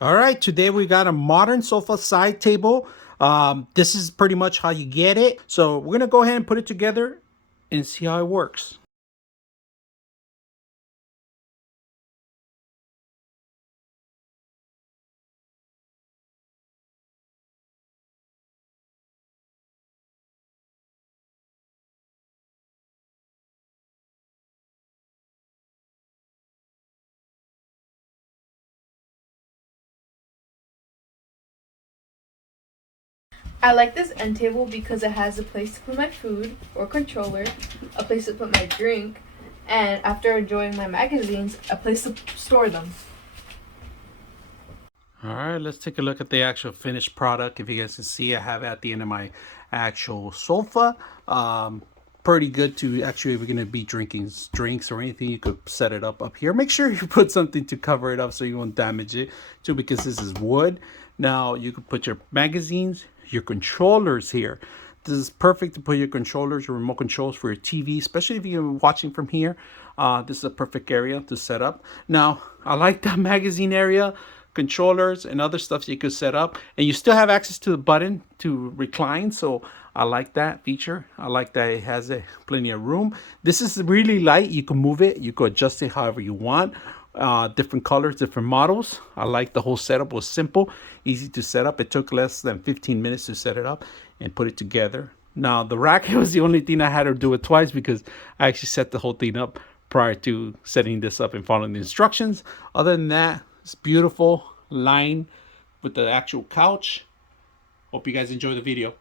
All right, today we got a modern sofa side table. This is pretty much how you get it. So we're gonna go ahead and put it together and see how it works. I like this end table because it has a place to put my food or controller, a place to put my drink, and after enjoying my magazines, a place to store them. All right, let's take a look at the actual finished product. If you guys can see, I have it at the end of my actual sofa. Pretty good to actually, if you're gonna be drinking drinks or anything, you could set it up here. Make sure you put something to cover it up so you won't damage it too, because this is wood. Now you could put your magazines, your controllers here. This is perfect to put your controllers, your remote controls for your TV, especially if you're watching from here. This is a perfect area to set up. Now, I like that magazine area, controllers, and other stuff you could set up. And you still have access to the button to recline. So I like that feature. I like that it has plenty of room. This is really light. You can move it. You could adjust it however you want. Different colors, different models. I like the whole setup was simple, easy to set up. It took less than 15 minutes to set it up and put it together. Now the rack was the only thing I had to do it twice because I actually set the whole thing up prior to setting this up and following the instructions. Other than that, it's beautiful line with the actual couch. Hope you guys enjoy the video.